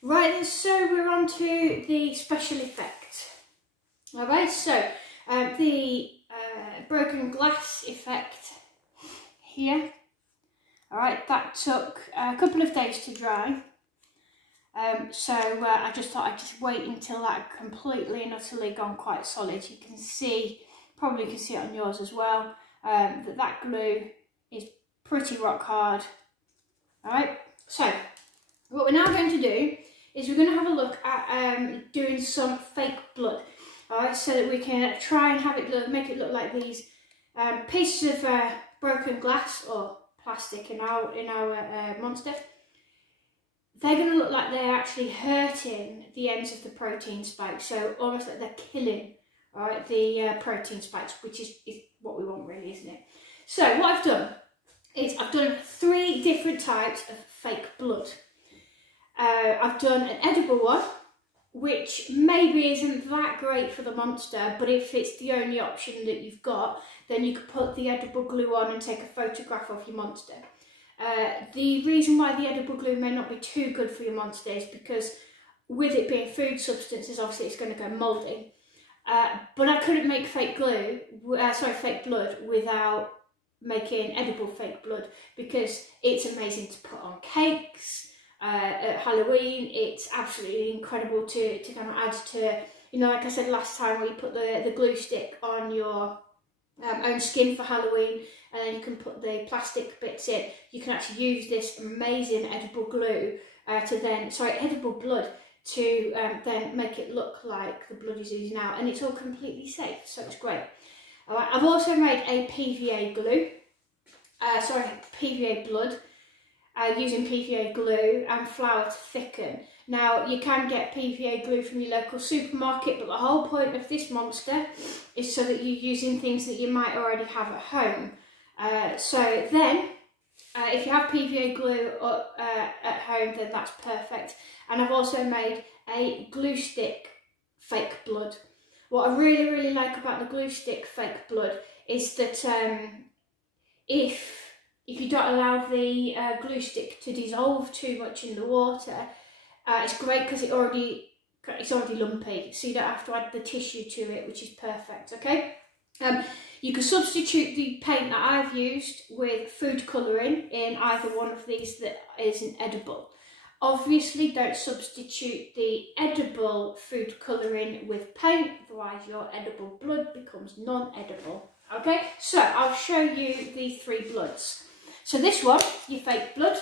Right then, so we're on to the special effect. Alright, so the broken glass effect here. Alright, that took a couple of days to dry. So I just thought I'd just wait until that completely and utterly gone quite solid. You can see, probably can see it on yours as well, that glue is pretty rock hard. Alright, so what we're now going to do is we're going to have a look at doing some fake blood. Alright, so that we can try and have it look, make it look like these pieces of broken glass or plastic in our monster. They're going to look like they're actually hurting the ends of the protein spikes, so almost like they're killing, alright, the protein spikes, which is what we want really, isn't it? So what I've done is I've done 3 different types of fake blood. I've done an edible one, which maybe isn't that great for the monster, but if it's the only option that you've got, then you could put the edible glue on and take a photograph of your monster. The reason why the edible glue may not be too good for your monster is because with it being food substances, obviously it's going to go mouldy. But I couldn't make fake blood without making edible fake blood, because it's amazing to put on cakes. At Halloween, it's absolutely incredible to kind of add to, you know, like I said last time, where you put the glue stick on your own skin for Halloween, and then you can put the plastic bits in. You can actually use this amazing edible glue edible blood to then make it look like the blood is oozing out, and it's all completely safe, so it's great. Alright, I've also made a PVA glue, PVA blood, using PVA glue and flour to thicken. Now, you can get PVA glue from your local supermarket, but the whole point of this monster is so that you're using things that you might already have at home. So then, if you have PVA glue at home, then that's perfect. And I've also made a glue stick fake blood. What I really, really like about the glue stick fake blood is that if you don't allow the glue stick to dissolve too much in the water, it's great because it's already lumpy, so you don't have to add the tissue to it, which is perfect, okay? You can substitute the paint that I've used with food colouring in either one of these that isn't edible. Obviously, don't substitute the edible food colouring with paint, otherwise your edible blood becomes non-edible, okay? So, I'll show you the 3 bloods. So this one, your fake blood,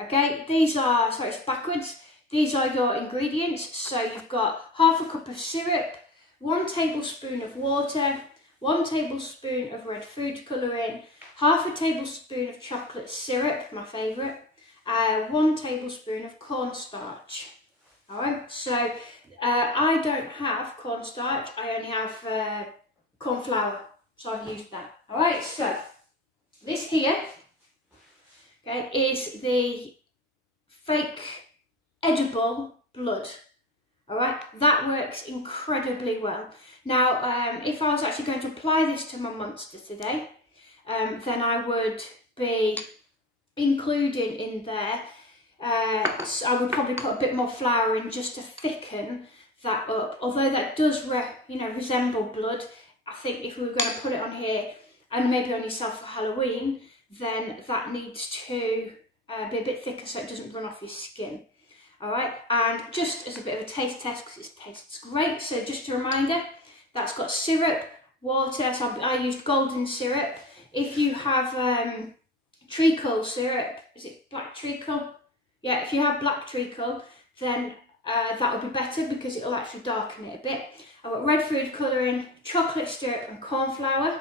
okay, these are, sorry, it's backwards, these are your ingredients. So you've got half a cup of syrup, 1 tablespoon of water, 1 tablespoon of red food colouring, half a tablespoon of chocolate syrup, my favourite, 1 tablespoon of cornstarch. Alright, so I don't have cornstarch, I only have corn flour, so I've used that. Alright, so this here, okay, is the fake edible blood. Alright, that works incredibly well. Now, if I was actually going to apply this to my monster today, then I would be including in there, so I would probably put a bit more flour in just to thicken that up. Although that does resemble blood, I think if we were going to put it on here, and maybe on yourself for Halloween, then that needs to be a bit thicker so it doesn't run off your skin. Alright, and just as a bit of a taste test, because it tastes great, so just a reminder, that's got syrup, water, so I used golden syrup. If you have treacle syrup, is it black treacle? Yeah, if you have black treacle, then that would be better because it'll actually darken it a bit. I've got red food colouring, chocolate syrup and corn flour.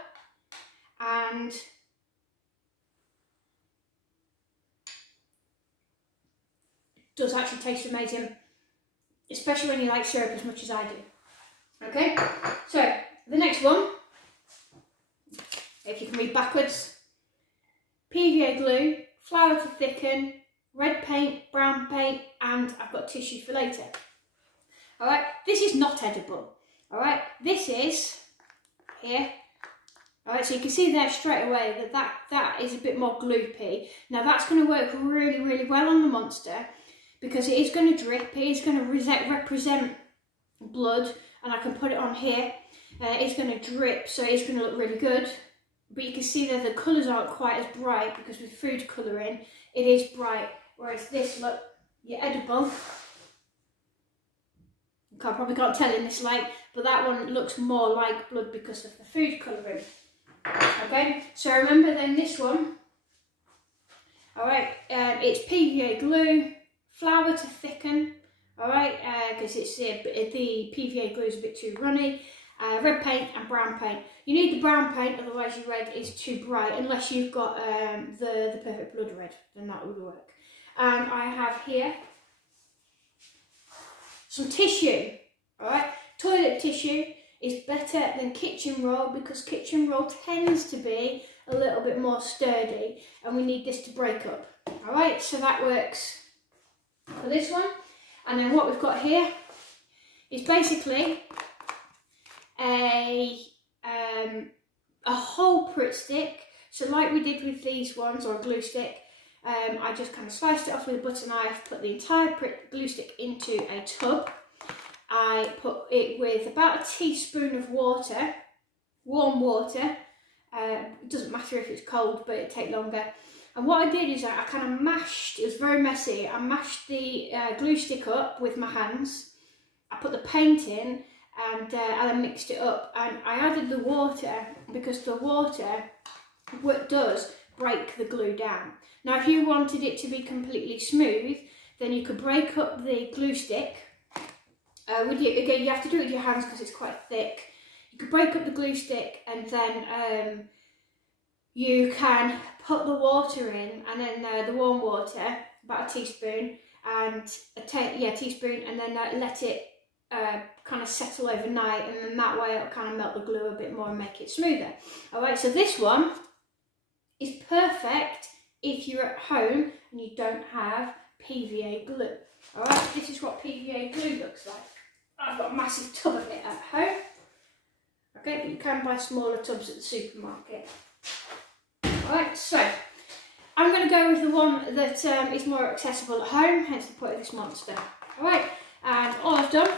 And it does actually taste amazing, especially when you like syrup as much as I do. Okay, so the next one, if you can read backwards, PVA glue, flour to thicken, red paint, brown paint, and I've got tissue for later. Alright, this is not edible. Alright, this is here. Alright, so you can see there straight away that is a bit more gloopy. Now that's going to work really, really well on the monster because it is going to drip, it is going to represent blood, and I can put it on here. It's going to drip, so it's going to look really good. But you can see that the colours aren't quite as bright, because with food colouring it is bright, whereas this, look, you're edible. I probably can't tell in this light, but that one looks more like blood because of the food colouring. Okay, so remember then this one. Alright, it's PVA glue, flour to thicken, alright, because it's the PVA glue is a bit too runny, red paint and brown paint. You need the brown paint, otherwise your red is too bright, unless you've got the perfect blood red, then that would work. And I have here some tissue, alright. Toilet tissue is better than kitchen roll, because kitchen roll tends to be a little bit more sturdy, and we need this to break up. Alright, so that works for this one. And then what we've got here is basically a hole Pritt stick. So like we did with these ones, or a glue stick, I just kind of sliced it off with a butter knife, put the entire Pritt glue stick into a tub. I put it with about a teaspoon of water, warm water. It doesn't matter if it's cold, but it'd take longer. And what I did is I kind of mashed, it was very messy, I mashed the glue stick up with my hands. I put the paint in, and I mixed it up, and I added the water, because the water, what does, break the glue down. Now if you wanted it to be completely smooth, then you could break up the glue stick. Again, you have to do it with your hands because it's quite thick. You could break up the glue stick, and then you can put the water in, and then the warm water, about a teaspoon, and teaspoon, and then let it kind of settle overnight, and then that way it'll kind of melt the glue a bit more and make it smoother. Alright, so this one is perfect if you're at home and you don't have PVA glue. Alright, this is what PVA glue looks like. I've got a massive tub of it at home. Okay, but you can buy smaller tubs at the supermarket. Alright, so I'm going to go with the one that is more accessible at home, hence the point of this monster. Alright, and all I've done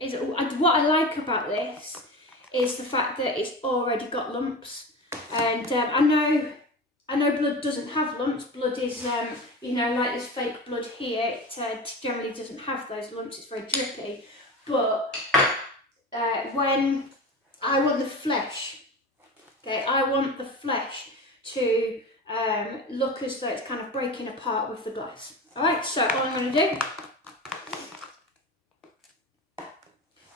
is, what I like about this is the fact that it's already got lumps. And I know blood doesn't have lumps. Blood is, you know, like this fake blood here, it generally doesn't have those lumps, it's very drippy. But when I want the flesh, okay, I want the flesh to look as though it's kind of breaking apart with the glass. Alright, so all I'm going to do,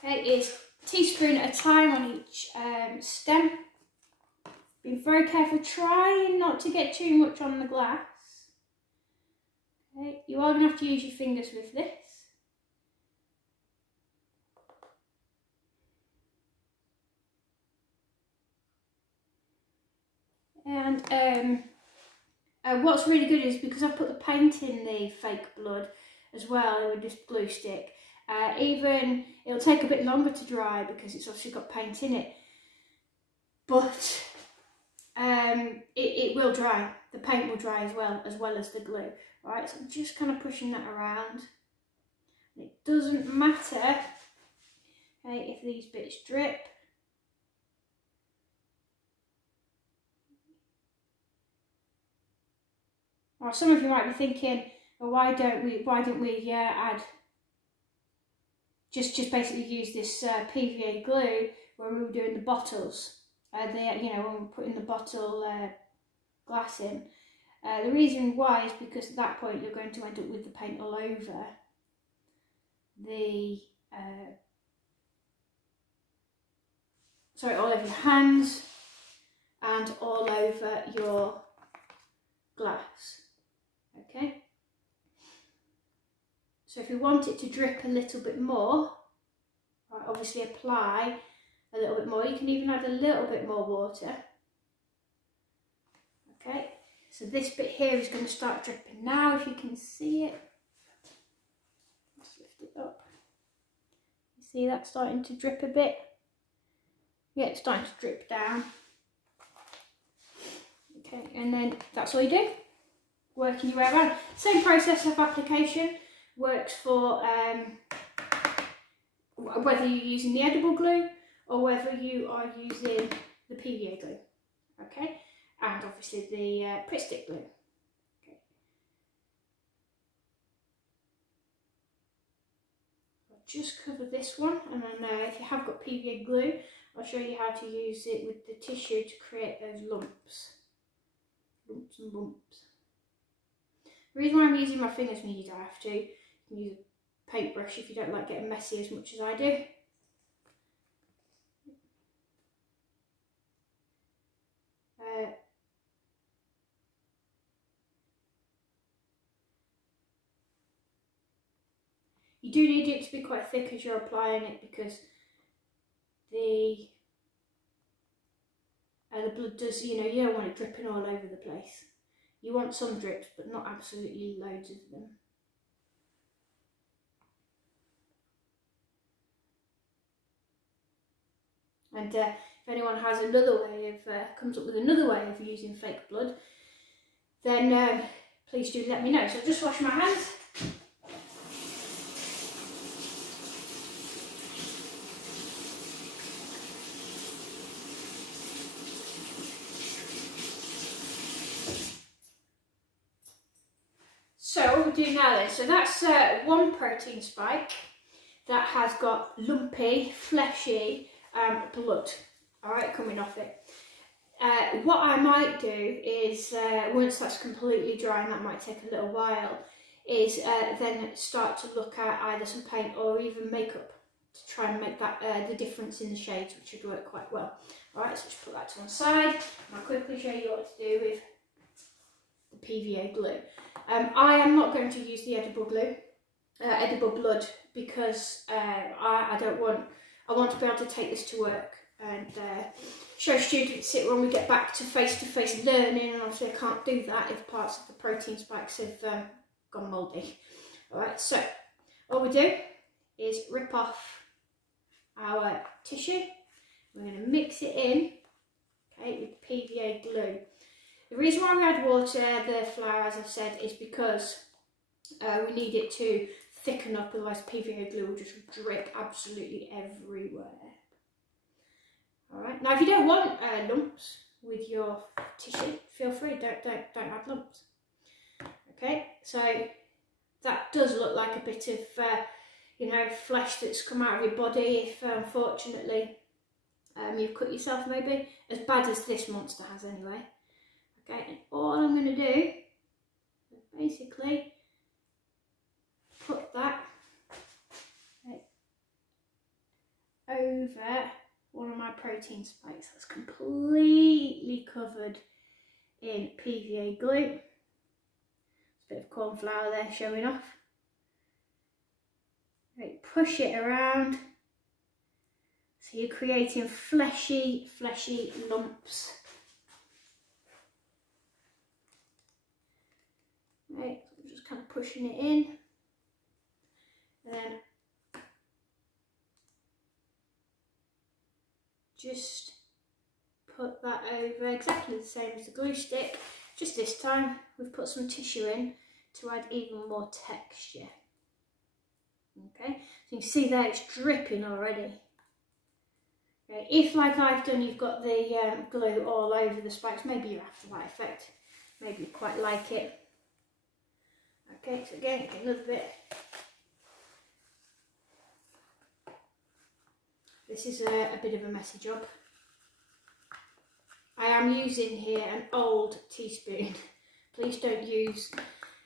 okay, is a teaspoon at a time on each stem. Be very careful, trying not to get too much on the glass. Okay, you are going to have to use your fingers with this. And what's really good is, because I've put the paint in the fake blood as well with this glue stick, even it'll take a bit longer to dry because it's obviously got paint in it, but it will dry. The paint will dry as well as the glue. Alright, so I'm just kind of pushing that around. It doesn't matter, okay, if these bits drip. Or some of you might be thinking, well, why don't we add, just basically use this PVA glue when we were doing the bottles, when we're putting the bottle glass in. The reason why is because at that point you're going to end up with the paint all over the, all over your hands and all over your glass. Okay, so if you want it to drip a little bit more, right, obviously apply a little bit more. You can even add a little bit more water. Okay, so this bit here is going to start dripping now, if you can see it. Let's lift it up. You see that starting to drip a bit? Yeah, it's starting to drip down. Okay, and then that's all you do. Working your way around. Same process of application. works for whether you're using the edible glue or whether you are using the PVA glue, okay, and obviously the Pritt Stick glue. Okay. I'll just cover this one, and then if you have got PVA glue, I'll show you how to use it with the tissue to create those lumps and bumps. The reason why I'm using my fingers means you don't have to. You can use a paintbrush if you don't like getting messy as much as I do. You do need it to be quite thick as you're applying it, because the blood does, you know, you don't want it dripping all over the place. You want some drips, but not absolutely loads of them. And if anyone has another way of, comes up with another way of using fake blood, then please do let me know. So just wash my hands. So what we do now then, so that's one protein spike that has got lumpy, fleshy blood, alright, coming off it. What I might do is, once that's completely dry, and that might take a little while, is then start to look at either some paint or even makeup to try and make that the difference in the shades, which would work quite well. Alright, so just put that to one side, and I'll quickly show you what to do with the PVA glue. I am not going to use the edible glue, edible blood, because I want to be able to take this to work and show students it when we get back to face-to-face learning, and obviously I can't do that if parts of the protein spikes have gone mouldy. Alright, so all we do is rip off our tissue. We're going to mix it in, okay, with PVA glue. The reason why we add water, the flour, as I've said, is because we need it to thicken up, otherwise PVA glue will just drip absolutely everywhere. Alright, now if you don't want lumps with your tissue, feel free, don't add lumps. Okay, so that does look like a bit of, you know, flesh that's come out of your body if unfortunately you've cut yourself, maybe, as bad as this monster has anyway. Okay, and all I'm going to do is basically put that over one of my protein spikes that's completely covered in PVA glue. There's a bit of corn flour there showing off. Right, push it around so you're creating fleshy lumps. Right, so I'm just kind of pushing it in, then just put that over exactly the same as the glue stick, just this time we've put some tissue in to add even more texture. Okay, so you can see there it's dripping already. Okay, if, like I've done, you've got the glue all over the spikes, maybe you're after that effect, maybe you quite like it. Okay, so again, get another bit. This is a bit of a messy job. I am using here an old teaspoon. Please don't use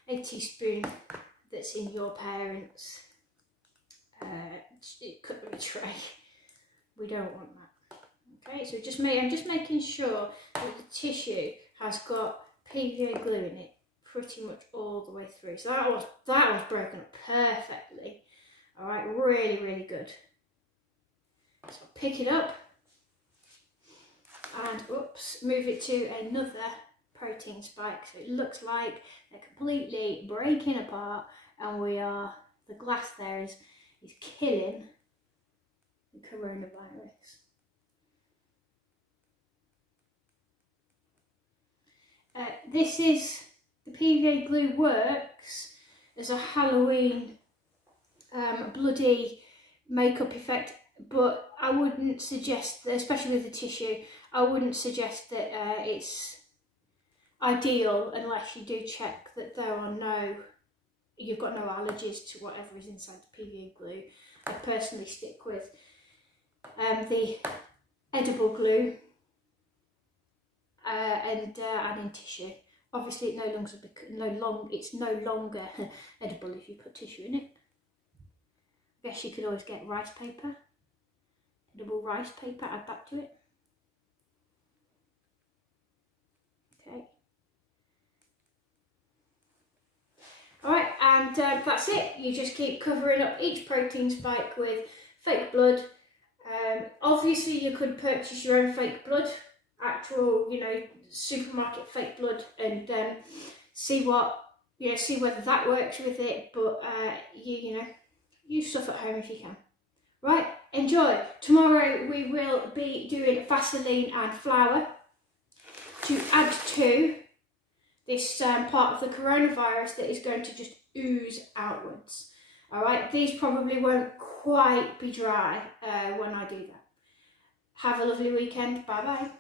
a teaspoon that's in your parents' cutlery tray. We don't want that. Okay, so I'm just making sure that the tissue has got PVA glue in it pretty much all the way through. So that was broken up perfectly. All right, really good. So I'll pick it up and oops, move it to another protein spike. So it looks like they're completely breaking apart, and the glass there is killing the coronavirus. The PVA glue works as a Halloween bloody makeup effect, but I wouldn't suggest, especially with the tissue, I wouldn't suggest that it's ideal unless you do check that you've got no allergies to whatever is inside the PVA glue. I personally stick with the edible glue and adding tissue. Obviously, it's no longer edible if you put tissue in it. I guess you could always get rice paper, edible rice paper, add that to it. Okay. Alright, and that's it. You just keep covering up each protein spike with fake blood. Obviously, you could purchase your own fake blood, actual, supermarket fake blood, and see whether that works with it. But use stuff at home if you can. Right, enjoy. Tomorrow we will be doing Vaseline and flour to add to this part of the coronavirus that is going to just ooze outwards. Alright, these probably won't quite be dry when I do that. Have a lovely weekend. Bye bye.